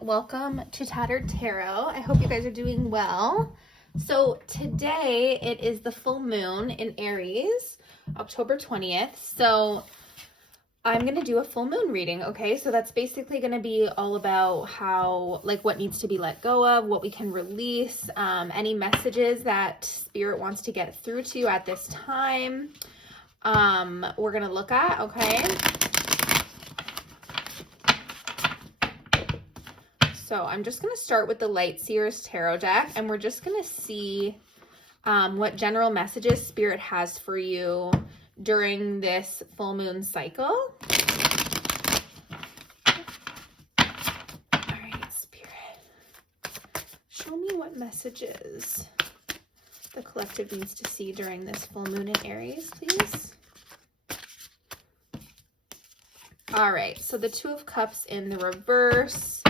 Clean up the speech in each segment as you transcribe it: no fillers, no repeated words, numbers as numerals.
welcome to Tattered Tarot. I hope you guys are doing well. So today it is the full moon in Aries, October 20th. So I'm going to do a full moon reading, okay? So that's basically going to be all about how, like, what needs to be let go of, what we can release, any messages that Spirit wants to get through to you at this time. We're going to look at, okay? So I'm just going to start with the Light Seers Tarot deck, and we're just going to see what general messages Spirit has for you during this full moon cycle. All right, Spirit, show me what messages the collective needs to see during this full moon in Aries, please. All right, so the Two of Cups in the reverse.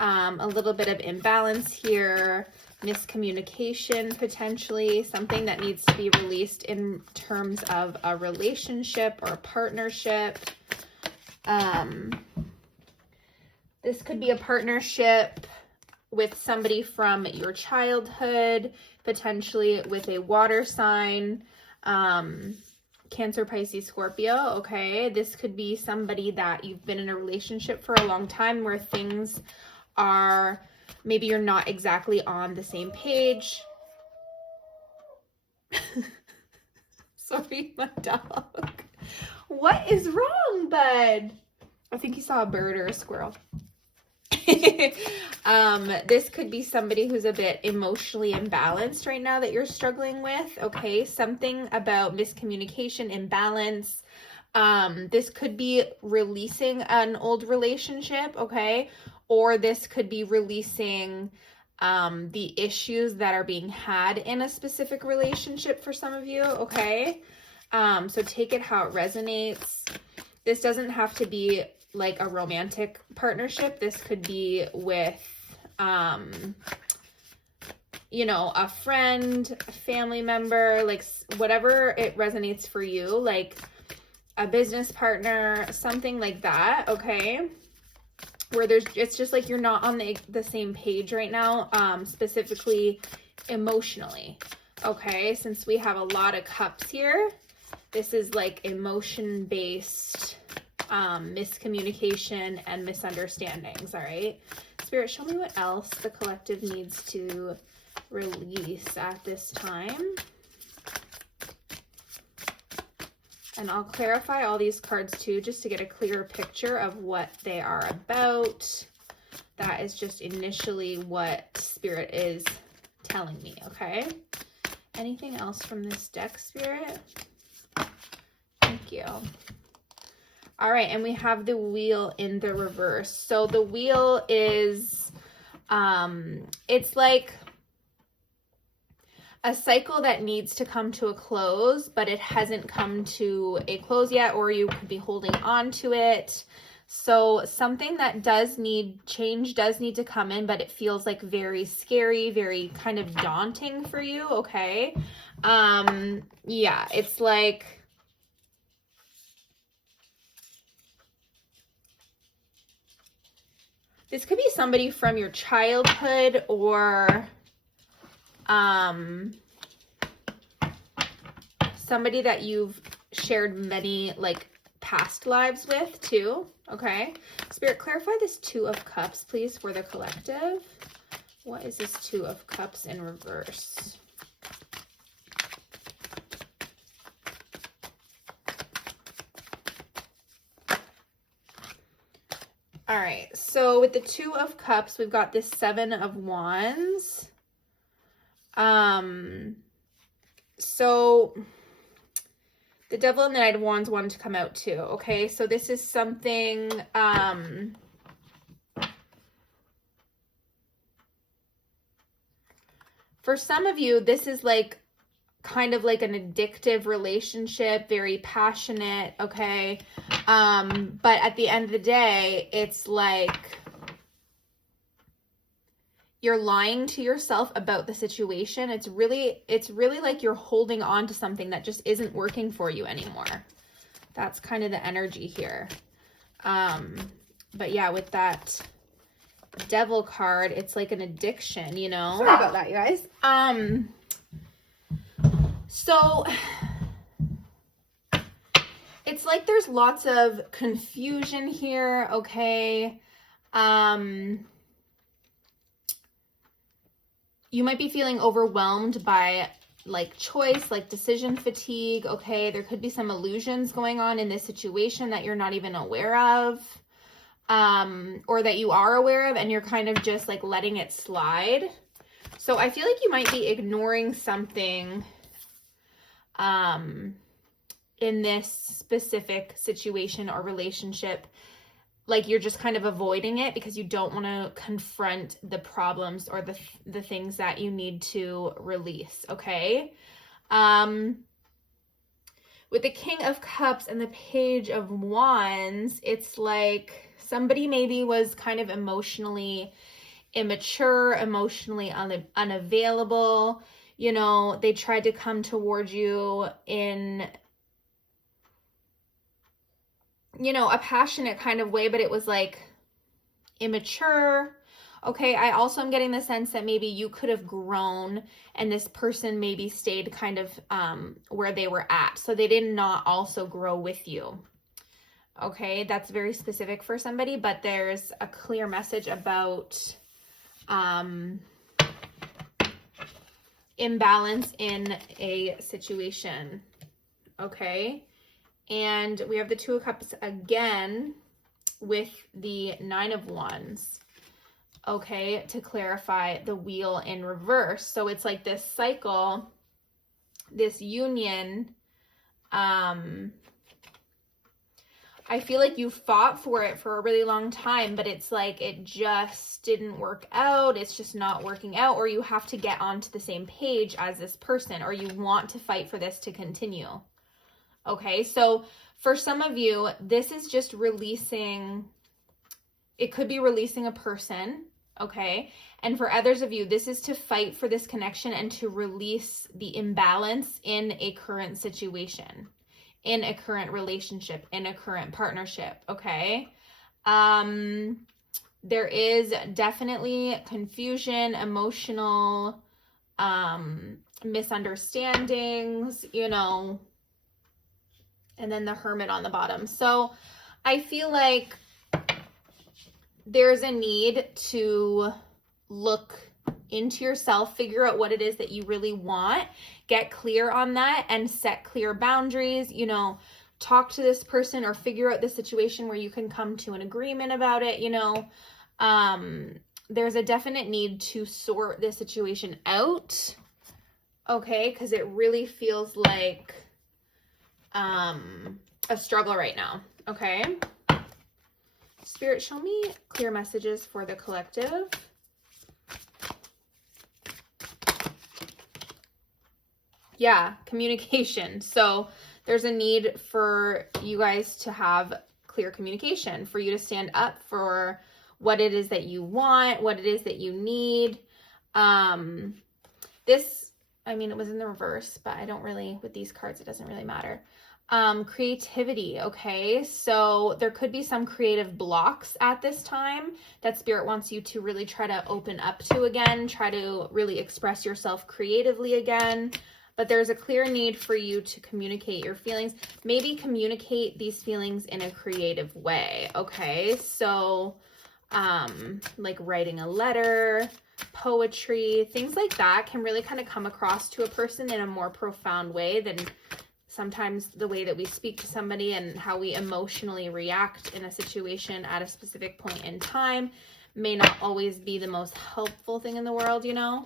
A little bit of imbalance here, miscommunication potentially, something that needs to be released in terms of a relationship or a partnership. This could be a partnership with somebody from your childhood, potentially with a water sign, Cancer, Pisces, Scorpio, okay? This could be somebody that you've been in a relationship for a long time where things are, maybe you're not exactly on the same page. Sorry, my dog. What is wrong, bud? I think he saw a bird or a squirrel. This could be somebody who's a bit emotionally imbalanced right now that you're struggling with, okay? Something about miscommunication, imbalance. This could be releasing an old relationship, okay? Or this could be releasing the issues that are being had in a specific relationship for some of you, okay? So take it how it resonates. This doesn't have to be like a romantic partnership. This could be with, you know, a friend, a family member, like whatever it resonates for you, like a business partner, something like that, okay? Where it's just like you're not on the same page right now, specifically emotionally, okay? Since we have a lot of cups here, this is like emotion-based miscommunication and misunderstandings, all right? Spirit, show me what else the collective needs to release at this time. And I'll clarify all these cards too, just to get a clearer picture of what they are about. That is just initially what Spirit is telling me, okay? Anything else from this deck, Spirit? Thank you. All right, and we have the Wheel in the reverse. So the Wheel is, it's like a cycle that needs to come to a close, but it hasn't come to a close yet, or you could be holding on to it. So something that does need change does need to come in, but it feels like very scary, very kind of daunting for you, okay? Yeah, it's like, this could be somebody from your childhood or somebody that you've shared many like past lives with too, okay? Spirit, clarify this Two of Cups, please, for the collective. What is this Two of Cups in reverse? All right, so with the Two of Cups, we've got this Seven of Wands. So the Devil and the Knight of Wands wanted to come out too, okay? So this is something, for some of you, this is like kind of like an addictive relationship, very passionate, okay? But at the end of the day, it's like you're lying to yourself about the situation. It's really like you're holding on to something that just isn't working for you anymore. That's kind of the energy here. But yeah, with that Devil card, it's like an addiction, you know? Sorry about that, you guys. So it's like there's lots of confusion here, okay? You might be feeling overwhelmed by like choice, like decision fatigue, okay? There could be some illusions going on in this situation that you're not even aware of, or that you are aware of and you're kind of just like letting it slide. So I feel like you might be ignoring something in this specific situation or relationship. Like you're just kind of avoiding it because you don't want to confront the problems or the things that you need to release, okay? With the King of Cups and the Page of Wands, it's like somebody maybe was kind of emotionally immature, emotionally unavailable. You know, they tried to come towards you in, you know, a passionate kind of way, but it was like immature. Okay, I also am getting the sense that maybe you could have grown and this person maybe stayed kind of where they were at. So they did not also grow with you. Okay, that's very specific for somebody, but there's a clear message about imbalance in a situation. Okay. And we have the Two of Cups again with the Nine of Wands, okay, to clarify the Wheel in reverse. So it's like this cycle, this union. I feel like you fought for it for a really long time, but it's like it just didn't work out. It's just not working out, or you have to get onto the same page as this person, or you want to fight for this to continue. Okay, so for some of you, this is just releasing, it could be releasing a person, okay? And for others of you, this is to fight for this connection and to release the imbalance in a current situation, in a current relationship, in a current partnership, okay? There is definitely confusion, emotional misunderstandings, you know, and then the Hermit on the bottom. So I feel like there's a need to look into yourself, figure out what it is that you really want, get clear on that, and set clear boundaries, you know, talk to this person or figure out the situation where you can come to an agreement about it, you know. There's a definite need to sort this situation out, okay, because it really feels like a struggle right now, okay? Spirit, show me clear messages for the collective. Yeah, communication. So there's a need for you guys to have clear communication, for you to stand up for what it is that you want, what it is that you need. This, I mean, it was in the reverse, but I don't really, with these cards, it doesn't really matter. Creativity, okay? So there could be some creative blocks at this time that Spirit wants you to really try to open up to again, try to really express yourself creatively again. But there's a clear need for you to communicate your feelings. Maybe communicate these feelings in a creative way, okay? So, like writing a letter, poetry, things like that can really kind of come across to a person in a more profound way than sometimes the way that we speak to somebody and how we emotionally react in a situation at a specific point in time may not always be the most helpful thing in the world, you know?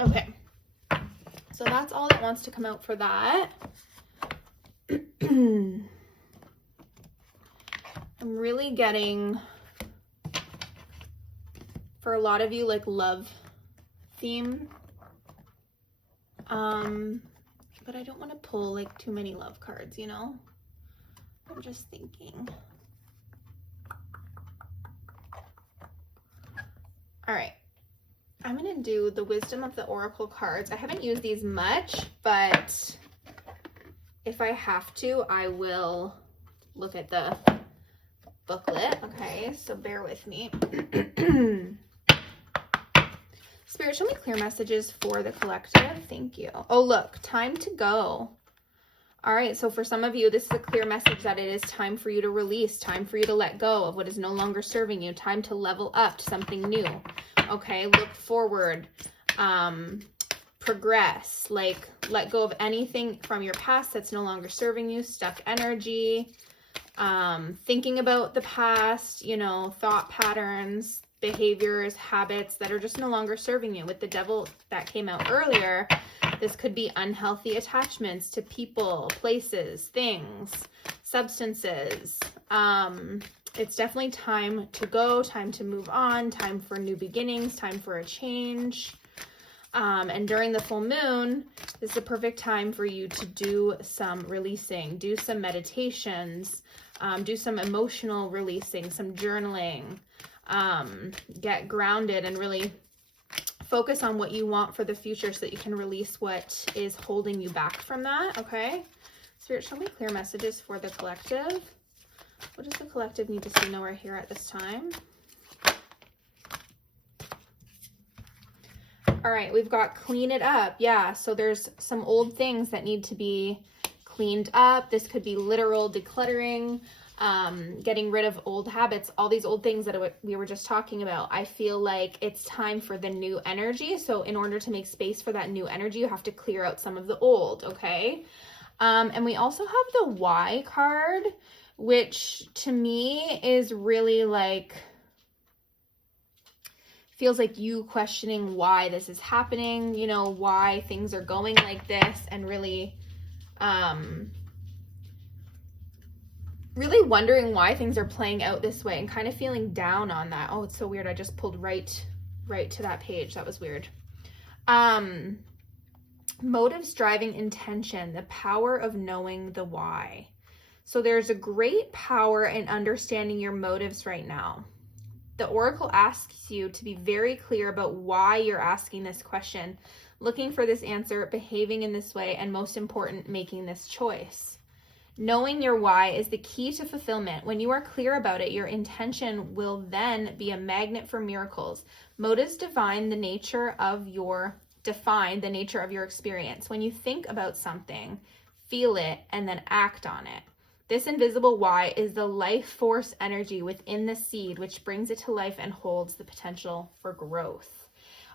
Okay. So that's all that wants to come out for that. I'm really getting, for a lot of you, like love theme. But I don't want to pull like too many love cards, you know? I'm just thinking. All right. I'm going to do the Wisdom of the Oracle cards. I haven't used these much, but if I have to, I will look at the booklet. Okay, so bear with me. Spirit, show me clear messages for the collective. Thank you. Oh, look, time to go. All right, so for some of you, this is a clear message that it is time for you to release, time for you to let go of what is no longer serving you, time to level up to something new. Okay, look forward, progress, like let go of anything from your past that's no longer serving you, stuck energy, thinking about the past, you know, thought patterns, behaviors, habits that are just no longer serving you. With the devil that came out earlier, this could be unhealthy attachments to people, places, things, substances. It's definitely time to go, time to move on, time for new beginnings, time for a change. And during the full moon, this is a perfect time for you to do some releasing, do some meditations, do some emotional releasing, some journaling, get grounded and really focus on what you want for the future so that you can release what is holding you back from that, okay? Spirit, show me clear messages for the collective. What does the collective need to see, know, or hear at this time? All right, we've got clean it up. Yeah, so there's some old things that need to be cleaned up. This could be literal decluttering, getting rid of old habits, all these old things that we were just talking about. I feel like it's time for the new energy. So in order to make space for that new energy, you have to clear out some of the old, okay? And we also have the why card, which to me is really like, feels like you questioning why this is happening, you know, why things are going like this, and really, really wondering why things are playing out this way and kind of feeling down on that. Oh, it's so weird. I just pulled right to that page. That was weird. Motives, driving intention, the power of knowing the why. So there's a great power in understanding your motives right now. The oracle asks you to be very clear about why you're asking this question, looking for this answer, behaving in this way, and most important, making this choice. Knowing your why is the key to fulfillment. When you are clear about it, your intention will then be a magnet for miracles. Motives define the nature of your experience. When you think about something, feel it, and then act on it. This invisible why is the life force energy within the seed, which brings it to life and holds the potential for growth.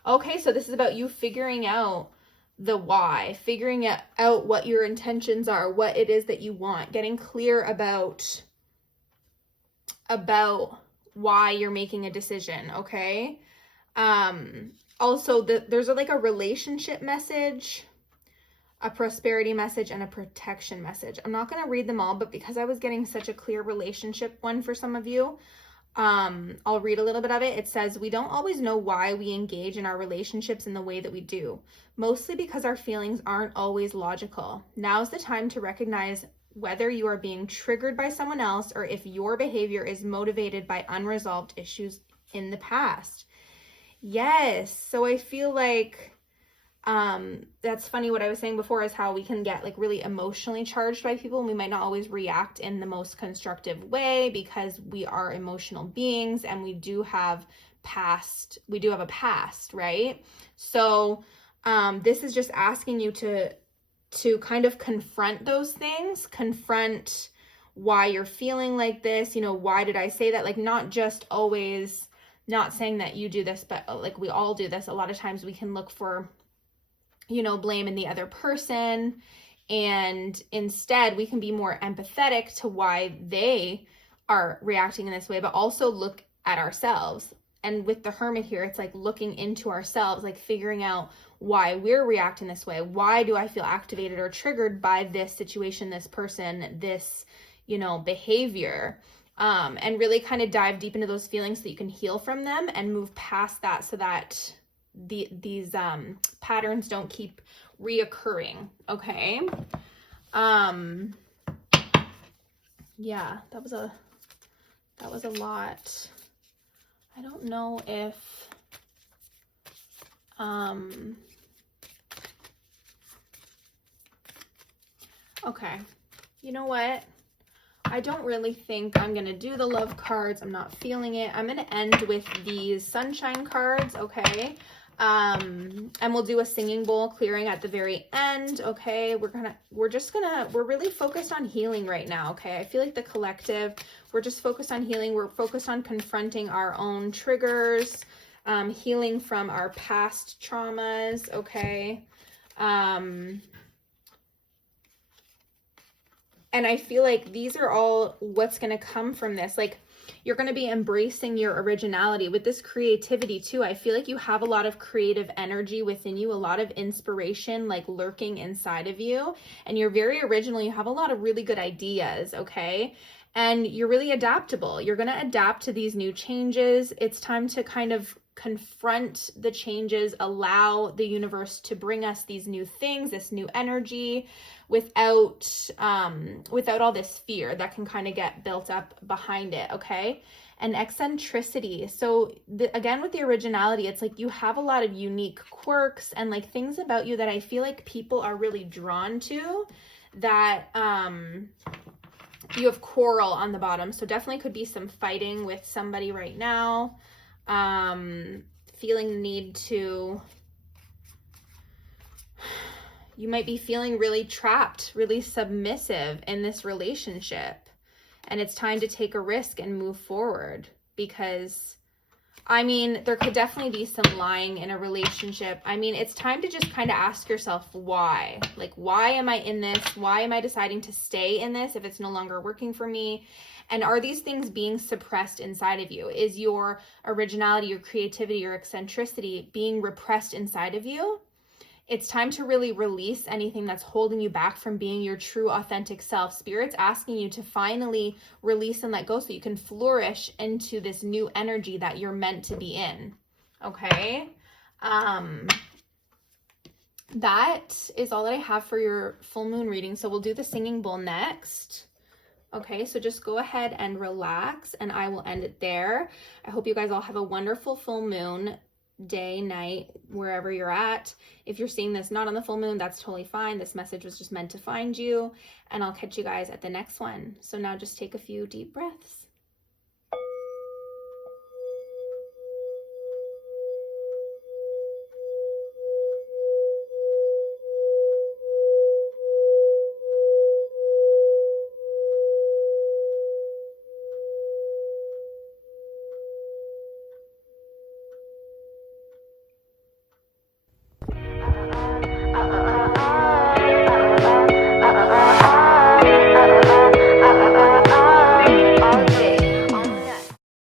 Okay, so this is about you figuring out the why, figuring out what your intentions are, what it is that you want, getting clear about why you're making a decision, okay? Also, there's like a relationship message, a prosperity message, and a protection message. I'm not going to read them all, but because I was getting such a clear relationship one for some of you, I'll read a little bit of it. It says, we don't always know why we engage in our relationships in the way that we do, mostly because our feelings aren't always logical. Now's the time to recognize whether you are being triggered by someone else or if your behavior is motivated by unresolved issues in the past. Yes, so I feel like that's funny. What I was saying before is how we can get like really emotionally charged by people, and we might not always react in the most constructive way because we are emotional beings and we do have a past, right? So this is just asking you to kind of confront those things, confront why you're feeling like this, you know, why did I say that? Like, not just always, not saying that you do this, but like we all do this. A lot of times we can look for, you know, blame in the other person, and instead we can be more empathetic to why they are reacting in this way, but also look at ourselves. And with the Hermit here, it's like looking into ourselves, like figuring out why we're reacting this way. Why do I feel activated or triggered by this situation, this person, this, you know, behavior? And really kind of dive deep into those feelings so that you can heal from them and move past that, so that these patterns don't keep reoccurring. Okay. Yeah, that was a lot. I don't know if okay, you know what, I don't really think I'm going to do the love cards. I'm not feeling it. I'm going to end with these sunshine cards, okay? And we'll do a singing bowl clearing at the very end, okay? We're really focused on healing right now, okay? I feel like the collective, we're just focused on healing. We're focused on confronting our own triggers, healing from our past traumas, okay? And I feel like these are all what's going to come from this. Like, you're going to be embracing your originality with this creativity too. I feel like you have a lot of creative energy within you, a lot of inspiration like lurking inside of you, and you're very original. You have a lot of really good ideas, okay? And you're really adaptable. You're going to adapt to these new changes. It's time to kind of confront the changes, allow the universe to bring us these new things, this new energy, without all this fear that can kind of get built up behind it, okay? And eccentricity. So again, with the originality, it's like you have a lot of unique quirks and like things about you that I feel like people are really drawn to, that you have coral on the bottom. So definitely could be some fighting with somebody right now. Feeling the need to, you might be feeling really trapped, really submissive in this relationship. And it's time to take a risk and move forward, because, I mean, there could definitely be some lying in a relationship. I mean, it's time to just kind of ask yourself why. Like, why am I in this? Why am I deciding to stay in this if it's no longer working for me? And are these things being suppressed inside of you? Is your originality, your creativity, your eccentricity being repressed inside of you? It's time to really release anything that's holding you back from being your true authentic self. Spirit's asking you to finally release and let go so you can flourish into this new energy that you're meant to be in. Okay? That is all that I have for your full moon reading. So we'll do the singing bowl next. Okay, so just go ahead and relax, and I will end it there. I hope you guys all have a wonderful full moon day, night, wherever you're at. If you're seeing this not on the full moon, that's totally fine. This message was just meant to find you, and I'll catch you guys at the next one. So now just take a few deep breaths.